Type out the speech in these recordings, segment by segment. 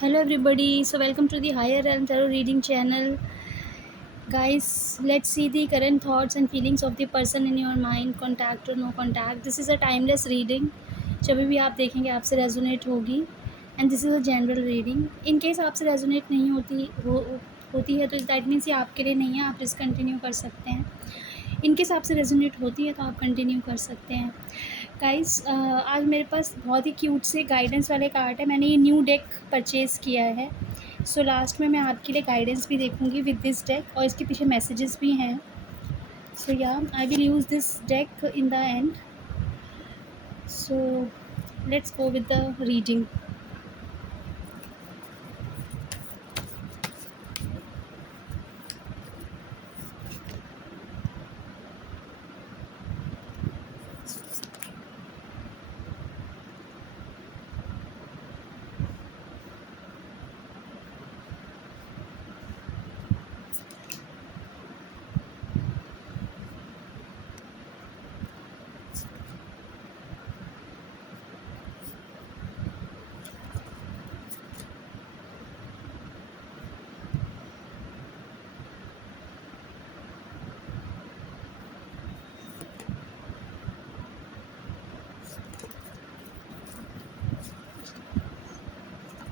Hello everybody, so welcome to the Higher Realm Tarot Reading channel. Guys, let's see the current thoughts and feelings of the person in your mind, contact or no contact. This is a timeless reading. जब भी आप देखेंगे आपसे resonate होगी and this is a general reading. In case आपसे resonate नहीं होती है तो दैट मीन्स ये आपके लिए नहीं है, आप डिसकंटिन्यू कर सकते हैं. इन केस आपसे रेजोनेट होती है तो आप कंटिन्यू कर सकते हैं. गाइस, आज मेरे पास बहुत ही क्यूट से गाइडेंस वाले कार्ड है. मैंने ये न्यू डेक परचेज़ किया है. सो लास्ट में मैं आपके लिए गाइडेंस भी देखूंगी विद दिस डेक और इसके पीछे मैसेजेस भी हैं. सो या I will use this deck in the end. So let's go with the reading.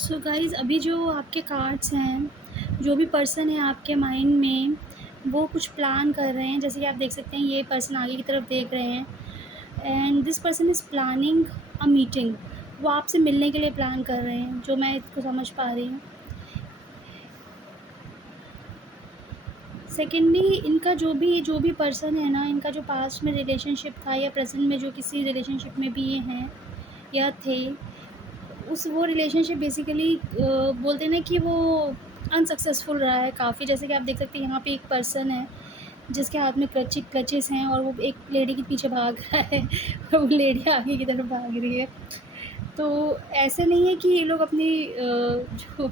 So guys, अभी जो आपके कार्ड्स हैं, जो भी पर्सन है आपके माइंड में वो कुछ प्लान कर रहे हैं. जैसे कि आप देख सकते हैं ये पर्सन आगे की तरफ देख रहे हैं and this person is planning a meeting. वो आपसे मिलने के लिए प्लान कर रहे हैं, जो मैं इसको समझ पा रही हूँ. सेकेंडली, इनका जो भी पर्सन है ना, इनका जो पास्ट में रिलेशनशिप था या प्रेजेंट में जो किसी रिलेशनशिप में भी ये हैं या थे, वो रिलेशनशिप बेसिकली बोलते हैं ना कि वो अनसक्सेसफुल रहा है काफ़ी. जैसे कि आप देख सकते हैं यहाँ पे एक पर्सन है जिसके हाथ में क्लचेस हैं और वो एक लेडी के पीछे भाग रहा है और वो लेडी आगे की तरफ भाग रही है. तो ऐसे नहीं है कि ये लोग अपनी जो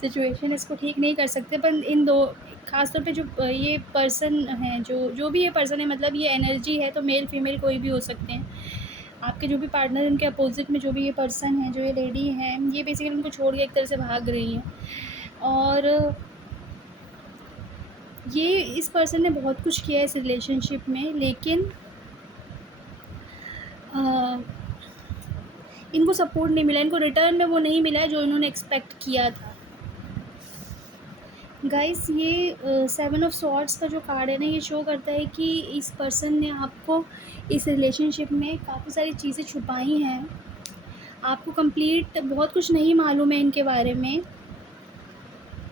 सिचुएशन है इसको ठीक नहीं कर सकते, पर इन दो ख़ास तौर पे जो ये पर्सन हैं, जो भी ये पर्सन है, मतलब ये एनर्जी है, तो मेल फीमेल कोई भी हो सकते हैं. आपके जो भी पार्टनर, उनके अपोजिट में जो भी ये पर्सन है, जो ये लेडी है, ये बेसिकली उनको छोड़ के एक तरह से भाग रही हैं. और ये इस पर्सन ने बहुत कुछ किया है इस रिलेशनशिप में, लेकिन इनको सपोर्ट नहीं मिला, इनको रिटर्न में वो नहीं मिला है जो इन्होंने एक्सपेक्ट किया था. गाइस, ये 7 ऑफ स्वॉर्ड्स का जो कार्ड है ना, ये शो करता है कि इस पर्सन ने आपको इस रिलेशनशिप में काफ़ी सारी चीज़ें छुपाई हैं. आपको कंप्लीट बहुत कुछ नहीं मालूम है इनके बारे में,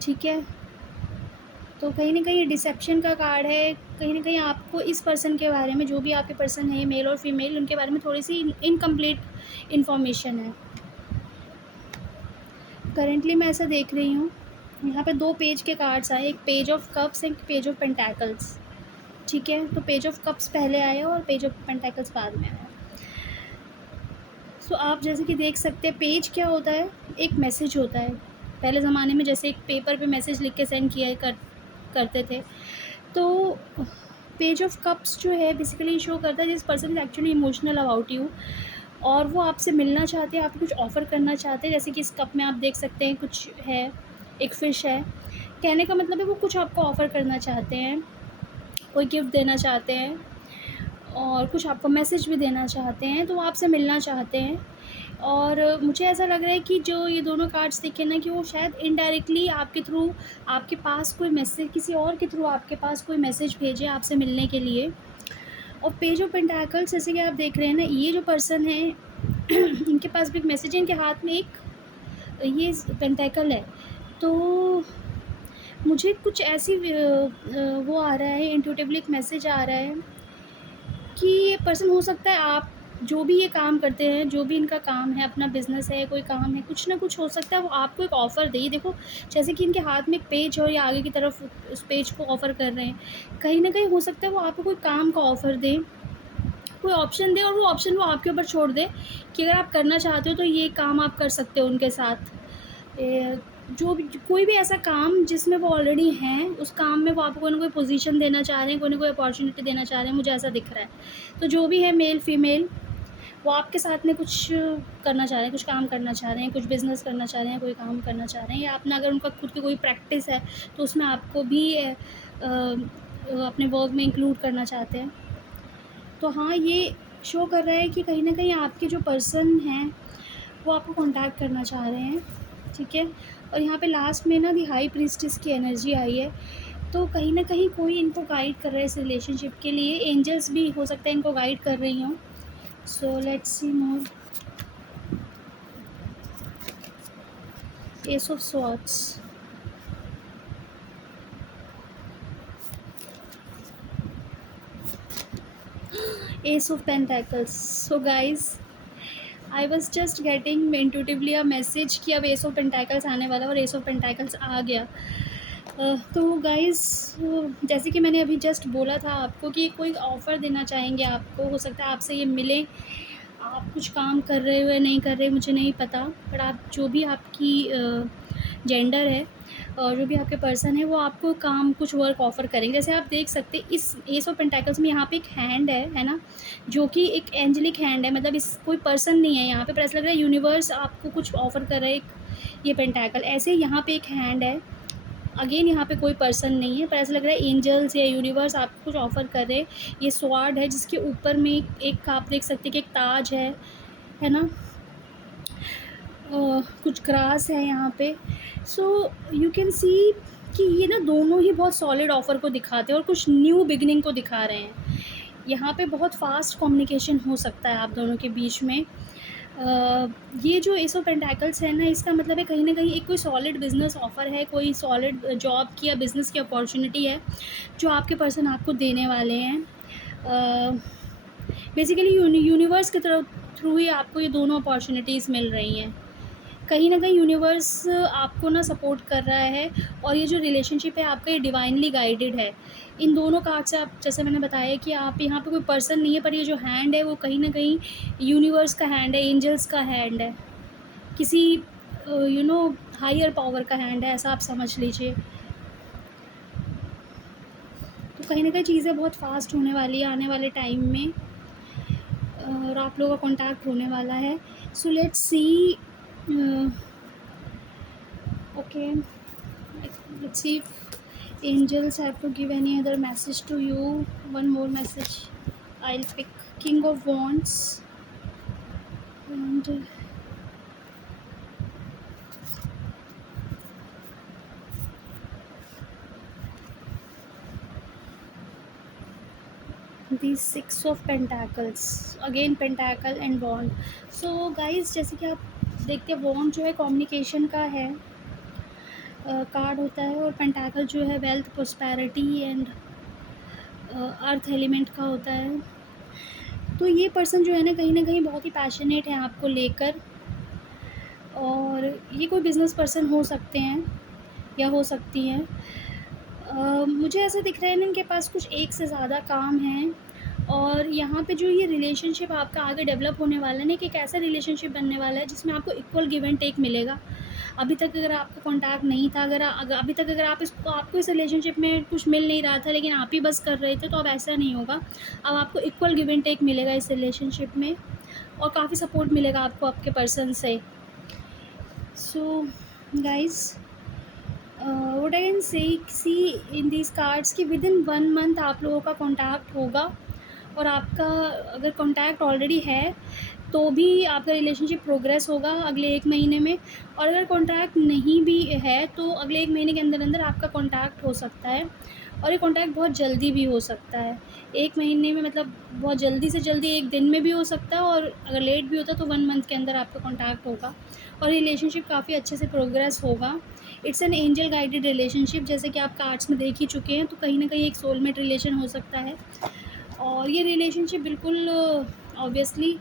ठीक है. तो कहीं ना कहीं डिसेप्शन का कार्ड है. कहीं ना कहीं आपको इस पर्सन के बारे में, जो भी आपके पर्सन है, मेल और फीमेल, उनके बारे में थोड़ी सी इनकम्प्लीट इन्फॉर्मेशन है. करेंटली मैं ऐसा देख रही हूँ, यहाँ पे 2 पेज के कार्ड्स आए, एक पेज ऑफ कप्स, एक पेज ऑफ पेंटैकल्स, ठीक है. तो पेज ऑफ कप्स पहले आया और पेज ऑफ पेंटैकल्स बाद में आया. सो आप जैसे कि देख सकते हैं, पेज क्या होता है, एक मैसेज होता है. पहले ज़माने में जैसे एक पेपर पे मैसेज लिख के सेंड किया करते थे. तो पेज ऑफ कप्स जो है बेसिकली शो करता है this person is actually emotional about you, और वो आपसे मिलना चाहते हैं, आपको कुछ ऑफ़र करना चाहते हैं. जैसे कि इस कप में आप देख सकते हैं कुछ है, एक फ़िश है. कहने का मतलब है वो कुछ आपको ऑफ़र करना चाहते हैं, कोई गिफ्ट देना चाहते हैं और कुछ आपको मैसेज भी देना चाहते हैं. तो वो आपसे मिलना चाहते हैं. और मुझे ऐसा लग रहा है कि जो ये दोनों कार्ड्स दिखे ना, कि वो शायद इनडायरेक्टली आपके थ्रू आपके पास कोई मैसेज, किसी और के थ्रू आपके पास कोई मैसेज भेजे आपसे मिलने के लिए. और पेज ऑफ पेंटाकल्स जैसे कि आप देख रहे हैं ना, ये जो पर्सन है इनके पास भी एक मैसेज है, इनके हाथ में एक ये पेंटाकल है. तो मुझे कुछ ऐसी वो आ रहा है, इंट्यूटिवली एक मैसेज आ रहा है कि ये पर्सन, हो सकता है आप जो भी ये काम करते हैं, जो भी इनका काम है, अपना बिज़नेस है, कोई काम है, कुछ ना कुछ हो सकता है वो आपको एक ऑफ़र दे. देखो, जैसे कि इनके हाथ में एक पेज है और ये आगे की तरफ उस पेज को ऑफ़र कर रहे हैं. कहीं ना कहीं हो सकता है वो आपको कोई काम का ऑफ़र दे, कोई ऑप्शन दे, और वो ऑप्शन वो आपके ऊपर छोड़ दे कि अगर आप करना चाहते हो तो ये काम आप कर सकते हो उनके साथ. जो भी कोई भी ऐसा काम जिसमें वो ऑलरेडी हैं, उस काम में वो आपको कोई ना कोई पोजीशन देना चाह रहे हैं, कोई ना कोई अपॉर्चुनिटी देना चाह रहे हैं, मुझे ऐसा दिख रहा है. तो जो भी है, मेल फीमेल, वो आपके साथ में कुछ करना चाह रहे हैं, कुछ काम करना चाह रहे हैं, कुछ बिज़नेस करना चाह रहे हैं, कोई काम करना चाह रहे हैं, या अपना अगर उनका खुद की कोई प्रैक्टिस है तो उसमें आपको भी अपने वर्क में इंक्लूड करना चाहते हैं। तो हाँ, ये शो कर रहा है कि कहीं न कहीं आपके जो पर्सन हैं वो आपको कॉन्टैक्ट करना चाह रहे हैं, ठीक है। और यहाँ पे लास्ट में ना दी हाई प्रीस्टेस की एनर्जी आई है, तो कहीं न कहीं कोई इनको गाइड कर रहा है इस रिलेशनशिप के लिए। एंजल्स भी हो सकता है इनको गाइड कर रही हों। सो let's C more. S of swords, S of pentacles. So guys, I was just getting intuitively a message कि अब एस ऑफ पेंटाकल्स आने वाला है, और एस ऑफ पेंटाकल्स आ गया। तो गाइस, जैसे कि मैंने अभी जस्ट बोला था आपको कि कोई ऑफ़र देना चाहेंगे आपको, हो सकता है आपसे ये मिले। आप कुछ काम कर रहे हो या नहीं कर रहे मुझे नहीं पता, बट आप जो भी आपकी जेंडर है और जो भी आपके पर्सन है वो आपको काम कुछ वर्क ऑफ़र करेंगे। जैसे आप देख सकते हैं इस एस ऑफ पेंटाकल्स में यहाँ पे एक हैंड है ना? जो कि एक एंजेलिक हैंड है, मतलब इस कोई पर्सन नहीं है यहाँ पे, पर ऐसा लग रहा है यूनिवर्स आपको कुछ ऑफ़र कर रहा है ये पेंटाकल। ऐसे यहाँ पे एक हैंड है, अगेन यहाँ पे कोई पर्सन नहीं है, पर ऐसा लग रहा है एंजल्स या यूनिवर्स आपको कुछ ऑफ़र कर रहे हैं। ये स्वॉर्ड है जिसके ऊपर में एक आप देख सकते हैं कि एक ताज है ना? कुछ ग्रास है यहाँ पे। सो यू कैन सी कि ये ना दोनों ही बहुत सॉलिड ऑफ़र को दिखाते हैं और कुछ न्यू बिगिनिंग को दिखा रहे हैं। यहाँ पे बहुत फ़ास्ट कम्युनिकेशन हो सकता है आप दोनों के बीच में। ये जो एस ऑफ पेंटाकल्स है ना, इसका मतलब है कहीं न कहीं एक कोई सॉलिड बिज़नेस ऑफ़र है, कोई सॉलिड जॉब की या बिज़नेस की अपॉर्च्युनिटी है, जो आपके पर्सन आपको देने वाले हैं। बेसिकली यूनिवर्स की थ्रू ही आपको ये दोनों अपॉर्च्युनिटीज़ मिल रही हैं। कहीं न कहीं यूनिवर्स आपको ना सपोर्ट कर रहा है, और ये जो रिलेशनशिप है आपका ये डिवाइनली गाइडेड है। इन दोनों कार्ड से आप, जैसे मैंने बताया कि आप यहाँ पे कोई पर्सन नहीं है, पर ये जो हैंड है वो कहीं न कहीं यूनिवर्स का हैंड है, एंजल्स का हैंड है, किसी हायर पावर का हैंड है, ऐसा आप समझ लीजिए। तो कहीं न कहीं चीज़ें बहुत फ़ास्ट होने वाली है आने वाले टाइम में, और आप लोगों का कॉन्टैक्ट होने वाला है। सो let's C. Okay, let's see if angels have to give any other message to you. One more message. I'll pick King of Wands and the Six of Pentacles. Again Pentacle and Wand. So guys, जैसे कि आप देखते हैं वॉन्ड जो है communication का है card होता है, और पेंटाकल जो है wealth, prosperity and earth element का होता है। तो ये पर्सन जो है ना कहीं बहुत ही पैशनेट है आपको लेकर, और ये कोई बिज़नेस पर्सन हो सकते हैं या हो सकती हैं। मुझे ऐसा दिख रहा है ना इनके पास कुछ एक से ज़्यादा काम हैं, और यहाँ पे जो ये रिलेशनशिप आपका आगे डेवलप होने वाला है ना, कि एक ऐसा रिलेशनशिप बनने वाला है जिसमें आपको इक्वल गिव एंड टेक मिलेगा। अभी तक अगर आपका कॉन्टैक्ट नहीं था, अभी तक अगर आपको इस रिलेशनशिप में कुछ मिल नहीं रहा था, लेकिन आप ही बस कर रहे थे, तो अब ऐसा नहीं होगा। अब आपको इक्वल गिव एंड टेक मिलेगा इस रिलेशनशिप में, और काफ़ी सपोर्ट मिलेगा आपको आपके पर्सन से। So guys, what I can see in these cards कि विद इन 1 मंथ आप लोगों का कॉन्टैक्ट होगा, और आपका अगर कॉन्टैक्ट ऑलरेडी है तो भी आपका रिलेशनशिप प्रोग्रेस होगा अगले 1 महीने में, और अगर कॉन्टैक्ट नहीं भी है तो अगले 1 महीने के अंदर आपका कॉन्टैक्ट हो सकता है, और ये कॉन्टैक्ट बहुत जल्दी भी हो सकता है। 1 महीने में मतलब बहुत जल्दी से जल्दी 1 दिन में भी हो सकता है, और अगर लेट भी होता है तो 1 मंथ के अंदर आपका कॉन्टैक्ट होगा, और रिलेशनशिप काफ़ी अच्छे से प्रोग्रेस होगा। It's an angel guided relationship, जैसे कि आप कार्ड्स में देख ही चुके हैं, तो कहीं न कहीं एक सोलमेट रिलेशन हो सकता है। और ये रिलेशनशिप बिल्कुल obviously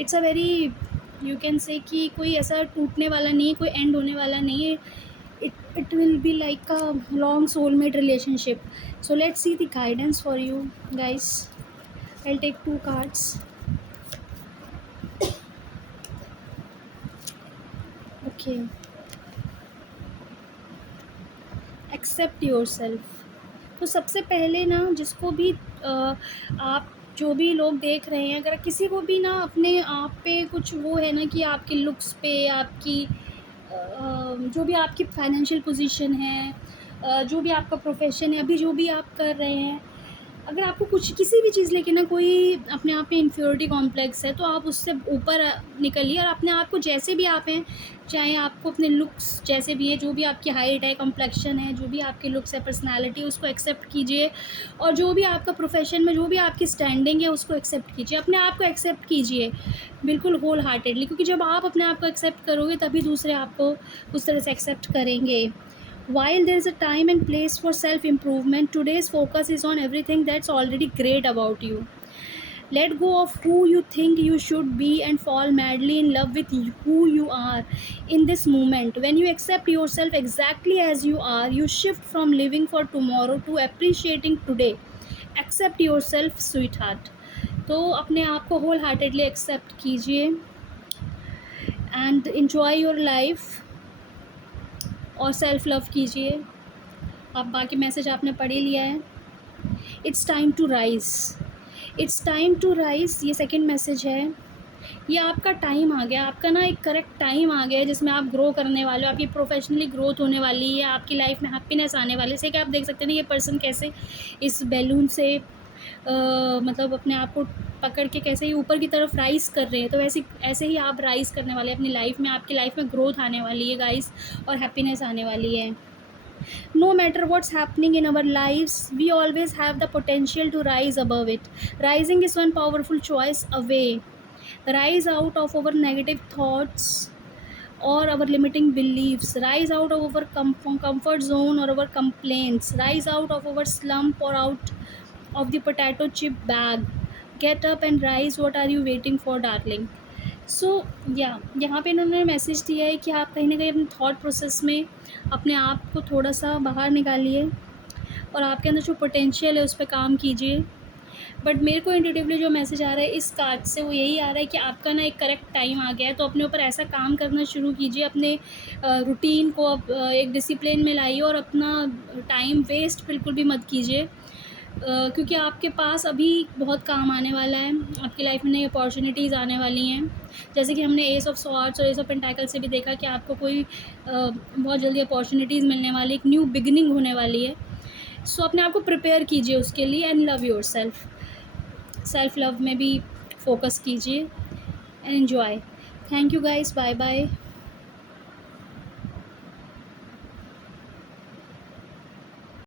it's a very, you can say कि कोई ऐसा टूटने वाला नहीं है, कोई एंड होने वाला नहीं है। It will be like a long soulmate relationship. So let's see the guidance for you guys. I will take 2 cards. Okay, accept yourself. तो सबसे पहले ना जिसको भी आप जो भी लोग देख रहे हैं, अगर किसी को भी ना अपने आप पे कुछ वो है ना कि आपके लुक्स पे, आपकी जो भी आपकी फाइनेंशियल पोजीशन है, जो भी आपका प्रोफेशन है, अभी जो भी आप कर रहे हैं, अगर आपको कुछ किसी भी चीज़ लेके ना कोई अपने आप में इन्फ्योरिटी कॉम्प्लेक्स है, तो आप उससे ऊपर निकलिए और अपने आप को जैसे भी आप हैं, चाहे आपको अपने लुक्स जैसे भी है, जो भी आपकी हाइट है, कम्प्लेक्शन है, जो भी आपके लुक्स है, पर्सनैलिटी, उसको एक्सेप्ट कीजिए। और जो भी आपका प्रोफेशन में जो भी आपकी स्टैंडिंग है, उसको एक्सेप्ट कीजिए। अपने आप को एक्सेप्ट कीजिए बिल्कुल होल हार्टेडली, क्योंकि जब आप अपने आप को एक्सेप्ट करोगे तभी दूसरे आपको उस तरह से एक्सेप्ट करेंगे। While there is a time and place for self improvement, today's focus is on everything that's already great about you. Let go of who you think you should be and fall madly in love with who you are in this moment. When you accept yourself exactly as you are, you shift from living for tomorrow to appreciating today. Accept yourself, sweetheart. तो अपने आप को wholeheartedly accept कीजिए and enjoy your life और self love कीजिए। अब बाकी message आपने पढ़ ही लिया है। It's time to rise, it's time to rise, ये सेकंड मैसेज है। ये आपका टाइम आ गया, आपका ना एक करेक्ट टाइम आ गया है जिसमें आप ग्रो करने वाले हो, आपकी प्रोफेशनली ग्रोथ होने वाली है, आपकी लाइफ में हैप्पीनेस आने वाली है। जैसे कि आप देख सकते हैं ना, ये पर्सन कैसे इस बैलून से मतलब अपने आप को पकड़ के कैसे ही ऊपर की तरफ राइज़ कर रहे हैं, तो ऐसे ही आप राइज़ करने वाले हैं अपनी लाइफ में। आपकी लाइफ में ग्रोथ आने वाली है गाइस, और हैप्पीनेस आने वाली है। No matter what's happening in our lives, we always have the potential to rise above it. Rising is one powerful choice away. Rise out of our negative thoughts or our limiting beliefs. Rise out of our comfort zone or our complaints. Rise out of our slump or out of the potato chip bag. Get up and rise. What are you waiting for, darling? यहाँ पे इन्होंने message दिया है कि आप कहीं ना कहीं अपने थॉट प्रोसेस में अपने आप को थोड़ा सा बाहर निकालिए और आपके अंदर जो पोटेंशियल है उस पर काम कीजिए। बट मेरे को इंट्यूटिवली जो मैसेज आ रहा है इस कार्ड से, वो यही आ रहा है कि आपका ना एक करेक्ट टाइम आ गया है, तो अपने ऊपर ऐसा काम करना शुरू कीजिए। अपने रूटीन को अब एक डिसिप्लिन में लाइए और अपना टाइम वेस्ट बिल्कुल भी मत कीजिए, क्योंकि आपके पास अभी बहुत काम आने वाला है। आपकी लाइफ में नई अपॉर्चुनिटीज़ आने वाली हैं, जैसे कि हमने एस ऑफ स्वॉर्ड्स और एस ऑफ पेंटाकल से भी देखा कि आपको कोई बहुत जल्दी अपॉर्चुनिटीज़ मिलने वाली, एक न्यू बिगिनिंग होने वाली है। सो अपने आप को प्रिपेयर कीजिए उसके लिए and love yourself. Self love में भी फोकस कीजिए and enjoy. Thank you guys, bye bye.